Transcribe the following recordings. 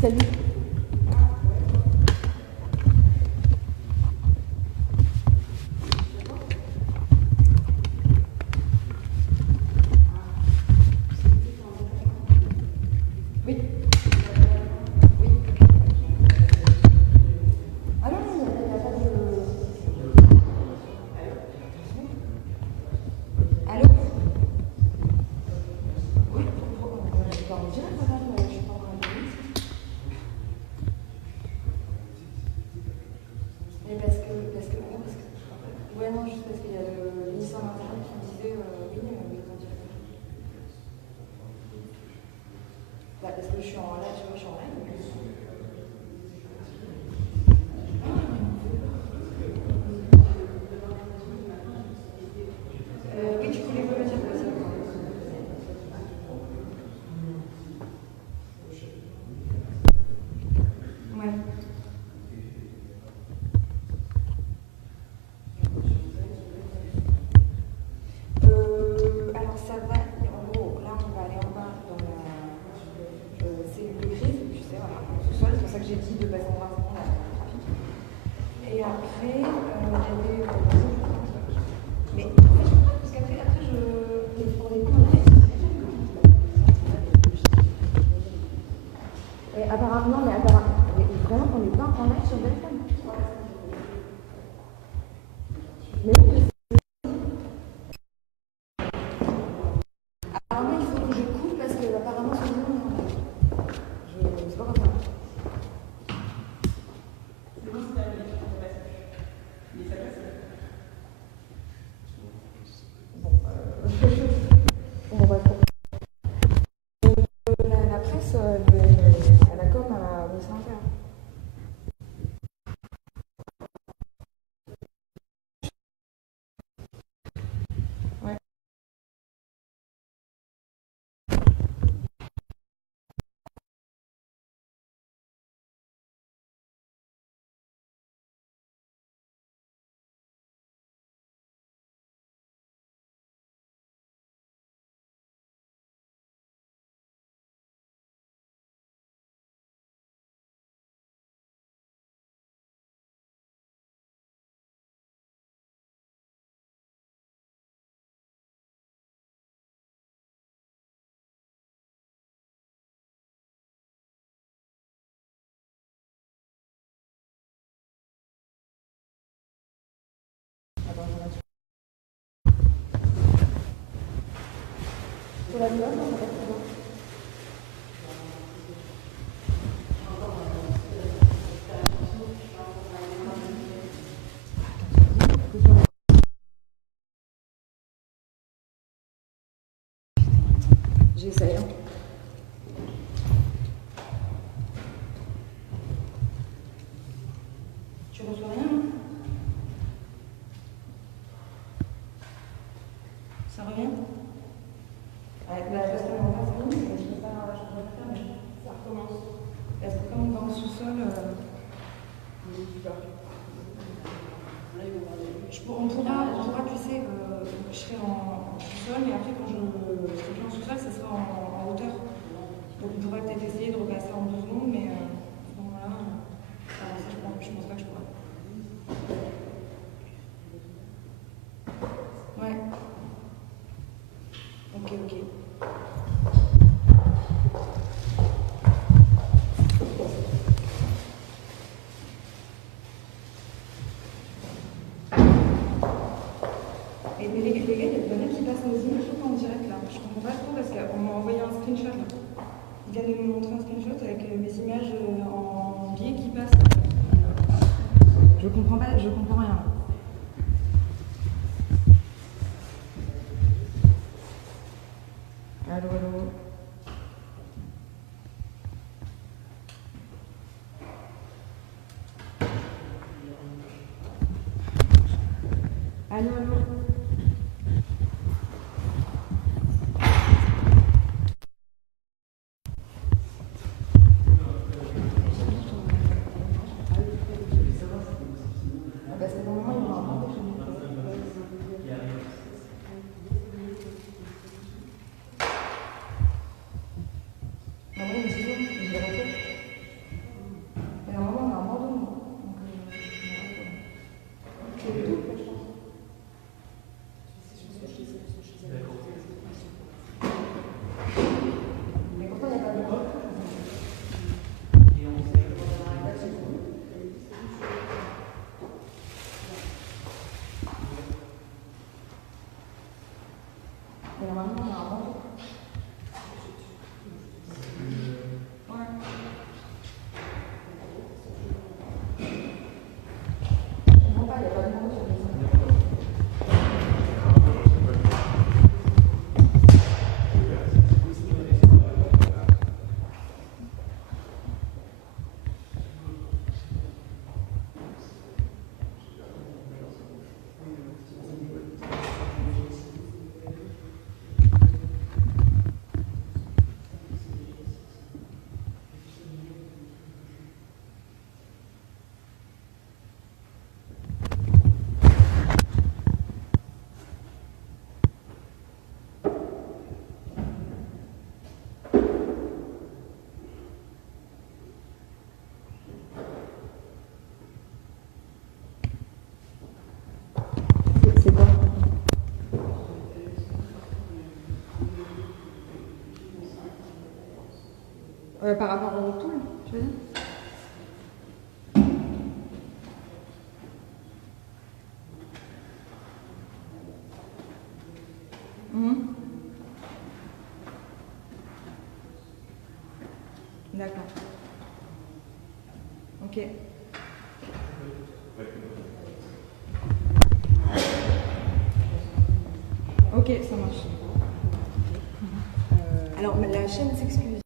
Salut. Oui. Oui. Ah non, il n'y a pas de... Allô? Oui, je suis pas en direct, madame, je suis pas en radio. Mais ouais, non, juste parce qu'il y a l'émission d'internet qui me disait oui, mais vous êtes en direct. Bah, parce que je suis en live, tu vois, je suis en live. Oui, tu voulais me dire quoi ça? Ouais. Alors ça va, en gros, là on va aller en bas dans la cellule de crise, tu sais, voilà, en sous-sol, c'est pour ça que j'ai dit de passer en bas dans la trafic. Et après, il y avait... mais en fait, je comprends, parce qu'après, pour les cours, et apparemment, vraiment qu'on n'est pas en live sur Delphine. Mais oui, apparemment, il faut que je coupe parce que apparemment, c'est bon, on est en live. C'est pas comme ça. Bon, bref. La presse, elle a comme à faire. Ouais. Pour la loi, on va faire comment? J'essaie. Tu reçois rien, hein? Ça revient? Parce que en face, oui, mais je peux pas faire, mais ça recommence. Parce que comme on va en sous-sol, on pourra, tu sais, je serai en sous-sol, mais après, quand je serai plus en sous-sol, ça sera en hauteur. Donc, on pourrait peut-être essayer de repasser en 2 secondes, mais à ce moment-là, ça, je pense pas que je pourrais. Ouais. Ok. Mais les gars, il y a des mecs qui passent nos images en direct là. Je comprends pas trop parce qu'on m'a envoyé un screenshot là. Il vient de me montrer un screenshot avec mes images en biais qui passent. Je comprends rien. Allô. Allô. Parce que pour le moment, il m'en rend compte. Mais normalement, on a un manteau. Ouais. Je comprends pas, il n'y a pas de manteau sur le dessin. C'est quoi? Par rapport au retour, tu veux dire? Mhm. D'accord. Ok. Ok, ça marche. Alors, la chaîne s'excuse.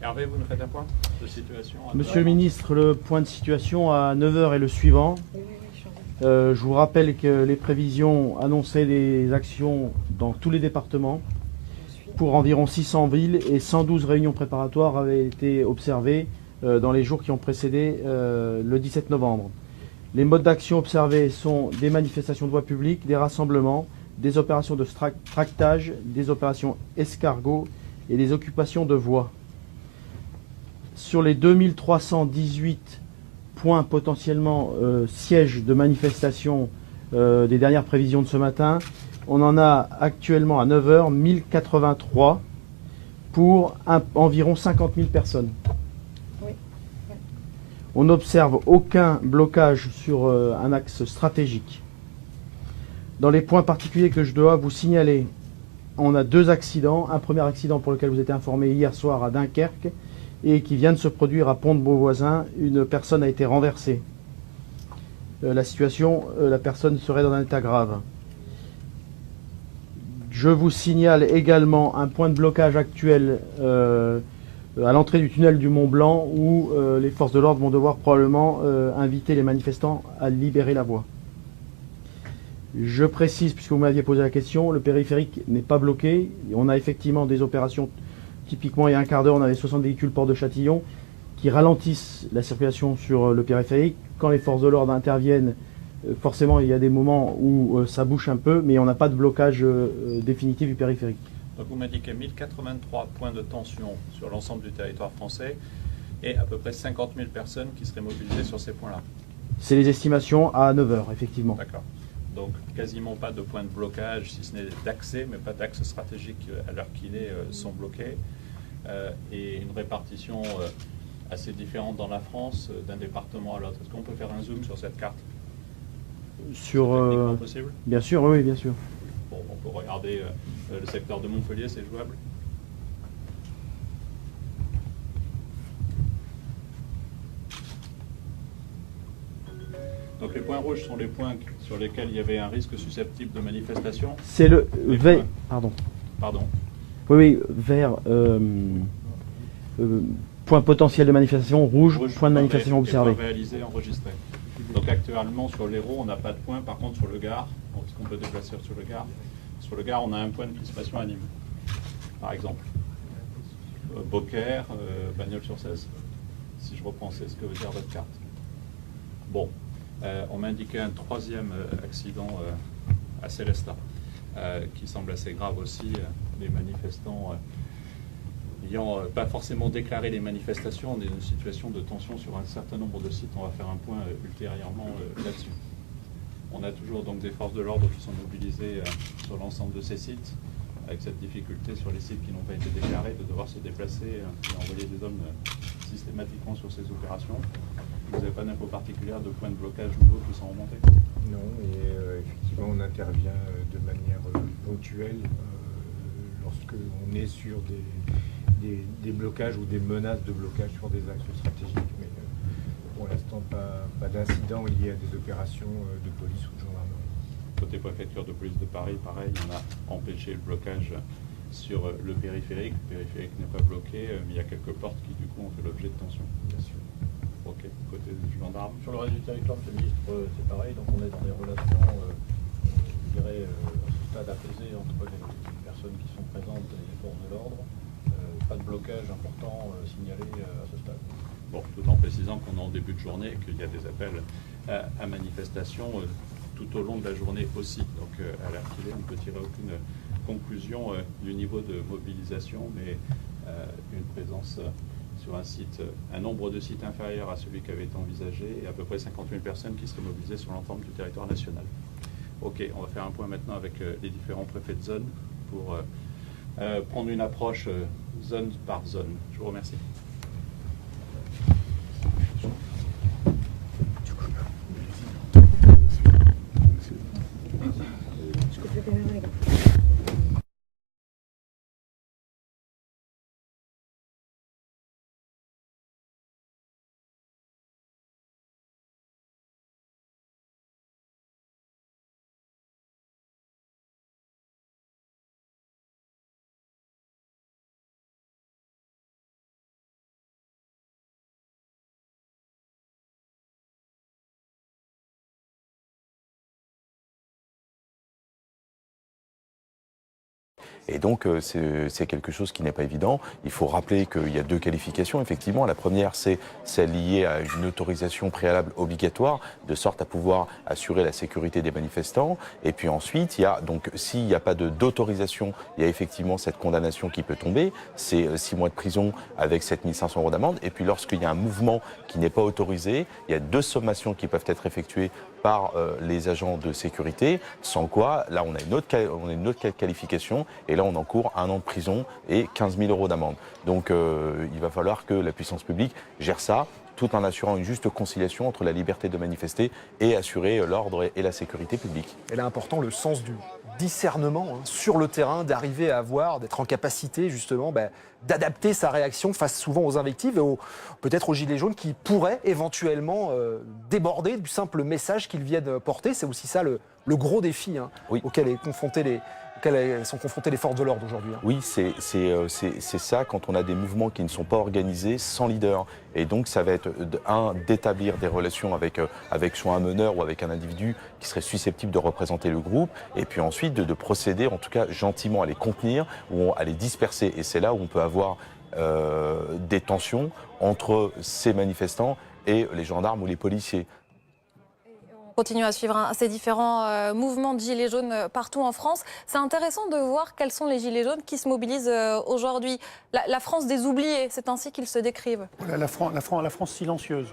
Hervé, vous nous faites un point de situation Monsieur le ministre, le point de situation à 9 heures est le suivant. Je vous rappelle que les prévisions annonçaient des actions dans tous les départements pour environ 600 villes et 112 réunions préparatoires avaient été observées dans les jours qui ont précédé le 17 novembre. Les modes d'action observés sont des manifestations de voie publique, des rassemblements, des opérations de tractage, des opérations escargots et des occupations de voies. Sur les 2318 points potentiellement sièges de manifestation des dernières prévisions de ce matin, on en a actuellement à 9 heures 1083 pour environ 50 000 personnes. Oui. On n'observe aucun blocage sur un axe stratégique. Dans les points particuliers que je dois vous signaler, on a 2 accidents. Un premier accident pour lequel vous êtes informé hier soir à Dunkerque et qui vient de se produire à Pont-de-Beauvoisin. Une personne a été renversée. La personne serait dans un état grave. Je vous signale également un point de blocage actuel à l'entrée du tunnel du Mont Blanc où les forces de l'ordre vont devoir probablement inviter les manifestants à libérer la voie. Je précise, puisque vous m'aviez posé la question, le périphérique n'est pas bloqué. On a effectivement des opérations, typiquement il y a un quart d'heure, on avait 60 véhicules port de Châtillon qui ralentissent la circulation sur le périphérique. Quand les forces de l'ordre interviennent, forcément il y a des moments où ça bouge un peu, mais on n'a pas de blocage définitif du périphérique. Donc vous m'indiquez 1083 points de tension sur l'ensemble du territoire français et à peu près 50 000 personnes qui seraient mobilisées sur ces points-là. C'est les estimations à 9 heures, effectivement. D'accord. Donc quasiment pas de points de blocage, si ce n'est d'accès, mais pas d'axes stratégiques à l'heure qu'il est sont bloqués. Et une répartition assez différente dans la France d'un département à l'autre. Est-ce qu'on peut faire un zoom sur cette carte? Sur, possible? Bien sûr, oui, bien sûr. Bon, on peut regarder le secteur de Montpellier, c'est jouable? Donc les points rouges sont les points sur lesquels il y avait un risque susceptible de manifestation. C'est le vert. Pardon. Pardon. Oui, vert. Point potentiel de manifestation, rouge point de manifestation observé. Réalisé, enregistré. Donc actuellement sur l'Hérault, on n'a pas de point. Par contre sur le Gard, est-ce qu'on peut déplacer sur le Gard? Sur le Gard, on a un point de crispation à Nîmes, par exemple. Beaucaire, Bagnols-sur-Cèze. Si je reprends, c'est ce que veut dire votre carte. Bon. On m'a indiqué un troisième accident à Célestat, qui semble assez grave aussi. Les manifestants n'ayant pas forcément déclaré les manifestations, on est dans une situation de tension sur un certain nombre de sites. On va faire un point ultérieurement là-dessus. On a toujours donc des forces de l'ordre qui sont mobilisées sur l'ensemble de ces sites, avec cette difficulté sur les sites qui n'ont pas été déclarés de devoir se déplacer et envoyer des hommes systématiquement sur ces opérations. Vous n'avez pas d'infos particulières de points de blocage nouveaux qui sont remontés? Non, et effectivement on intervient de manière ponctuelle lorsque on est sur des blocages ou des menaces de blocage sur des axes stratégiques, mais pour l'instant pas d'incident lié à des opérations de police ou de gendarmerie. Côté préfecture de police de Paris, pareil, on a empêché le blocage sur le périphérique. Le périphérique n'est pas bloqué, mais il y a quelques portes qui du coup ont fait l'objet de tensions. Bien sûr. Ok, côté du gendarme. Sur le reste du territoire, monsieur le ministre, c'est pareil, donc on est dans des relations, je dirais, à ce stade apaisées entre les personnes qui sont présentes et les forces de l'ordre. Pas de blocage important signalé à ce stade. Bon, tout en précisant qu'on est en début de journée et qu'il y a des appels à manifestation tout au long de la journée aussi. Donc à l'heure qu'il est, on ne peut tirer aucune conclusion du niveau de mobilisation, mais une présence sur un site, un nombre de sites inférieur à celui qui avait été envisagé et à peu près 50 000 personnes qui seraient mobilisées sur l'ensemble du territoire national. Ok, on va faire un point maintenant avec les différents préfets de zone pour prendre une approche zone par zone. Je vous remercie. Et donc, c'est quelque chose qui n'est pas évident. Il faut rappeler qu'il y a 2 qualifications, effectivement. La première, c'est celle liée à une autorisation préalable obligatoire, de sorte à pouvoir assurer la sécurité des manifestants. Et puis ensuite, il y a donc, s'il n'y a pas d'autorisation, il y a effectivement cette condamnation qui peut tomber. C'est 6 mois de prison avec 7 500 € d'amende. Et puis lorsqu'il y a un mouvement qui n'est pas autorisé, il y a 2 sommations qui peuvent être effectuées par les agents de sécurité, sans quoi, là, on a une autre qualification, et là, on encourt 1 an de prison et 15 000 € d'amende. Donc, il va falloir que la puissance publique gère ça, tout en assurant une juste conciliation entre la liberté de manifester et assurer l'ordre et la sécurité publique. Et là, important, le sens du discernement sur le terrain, d'arriver à avoir, d'être en capacité justement d'adapter sa réaction face souvent aux invectives et peut-être aux gilets jaunes qui pourraient éventuellement déborder du simple message qu'ils viennent porter. C'est aussi ça le gros défi auquel sont confrontées les forces de l'ordre aujourd'hui. Oui, c'est ça quand on a des mouvements qui ne sont pas organisés, sans leader. Et donc ça va être, d'établir des relations avec soit un meneur ou avec un individu qui serait susceptible de représenter le groupe, et puis ensuite de procéder, en tout cas gentiment, à les contenir ou à les disperser. Et c'est là où on peut avoir des tensions entre ces manifestants et les gendarmes ou les policiers. Continue à suivre ces différents mouvements de gilets jaunes partout en France. C'est intéressant de voir quels sont les gilets jaunes qui se mobilisent aujourd'hui. La France des oubliés, c'est ainsi qu'ils se décrivent. La France silencieuse.